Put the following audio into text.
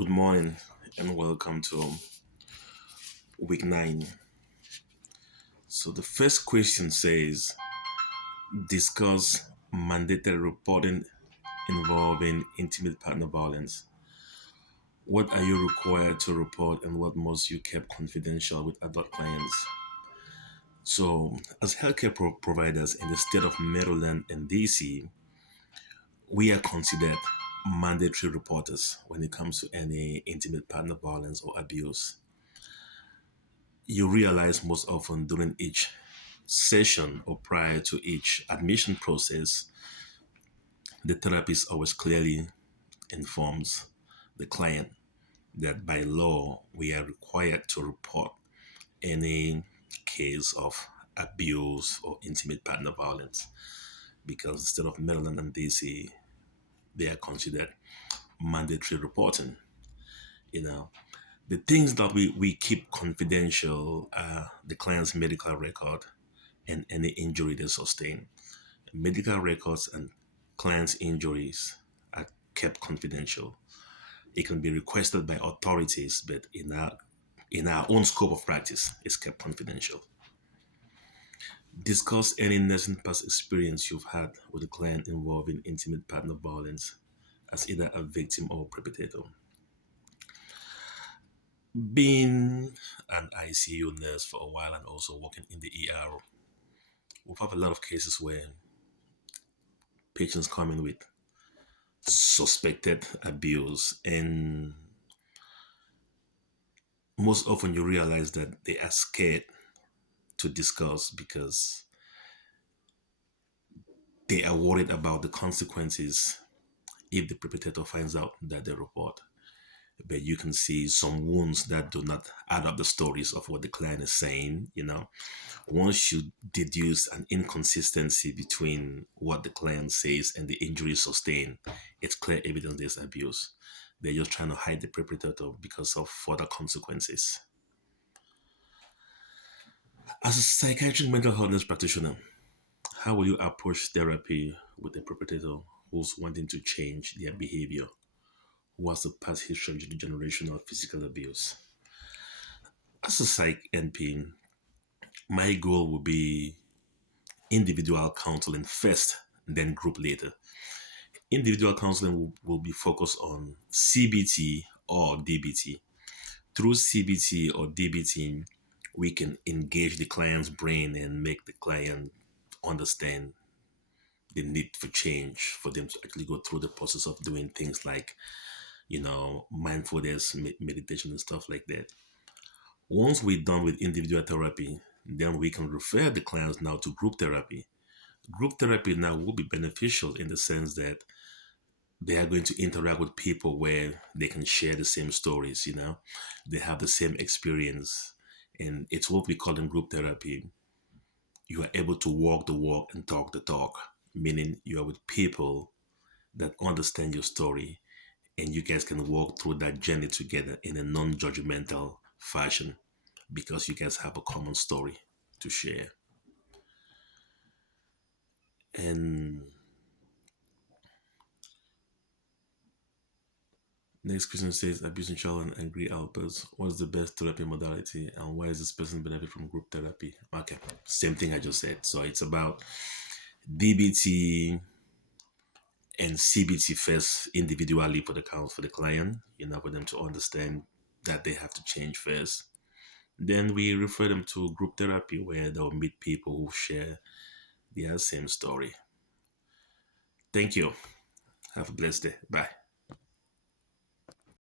Good morning and welcome to week 9. So, the first question says discuss mandatory reporting involving intimate partner violence. What are you required to report and what must you keep confidential with adult clients? So, as healthcare providers in the state of Maryland and DC, we are considered mandatory reporters when it comes to any intimate partner violence or abuse. You realize most often during each session or prior to each admission process, the therapist always clearly informs the client that by law we are required to report any case of abuse or intimate partner violence because instead of Maryland and DC, they are considered mandatory reporting. You know, the things that we keep confidential are the client's medical record and any injury they sustain. Medical records and clients' injuries are kept confidential. It can be requested by authorities, but in our own scope of practice, it's kept confidential. Discuss any nursing past experience you've had with a client involving intimate partner violence as either a victim or perpetrator. Being an ICU nurse for a while and also working in the ER, we've had a lot of cases where patients come in with suspected abuse, and most often you realize that they are scared to discuss because they are worried about the consequences if the perpetrator finds out that they report. But you can see some wounds that do not add up the stories of what the client is saying. Once you deduce an inconsistency between what the client says and the injury sustained, it's clear evidence there's abuse. They're just trying to hide the perpetrator because of further consequences. As a psychiatric mental health nurse practitioner, how will you approach therapy with a perpetrator who's wanting to change their behavior, who has a past history of generational physical abuse? As a psych NP, my goal will be individual counseling first, then group later. Individual counseling will be focused on CBT or DBT. Through CBT or DBT, we can engage the client's brain and make the client understand the need for change for them to actually go through the process of doing things like, mindfulness, meditation, and stuff like that. Once we're done with individual therapy, then we can refer the clients now to group therapy. Group therapy now will be beneficial in the sense that they are going to interact with people where they can share the same stories. They have the same experience. And it's what we call in group therapy. You are able to walk the walk and talk the talk, meaning you are with people that understand your story and you guys can walk through that journey together in a non judgmental fashion because you guys have a common story to share. And next question says abusing child and angry outbursts. What's the best therapy modality and why is this person benefit from group therapy? Okay, same thing I just said. So it's about DBT and CBT first individually for the client, for them to understand that they have to change first. Then we refer them to group therapy where they'll meet people who share their same story. Thank you. Have a blessed day. Bye.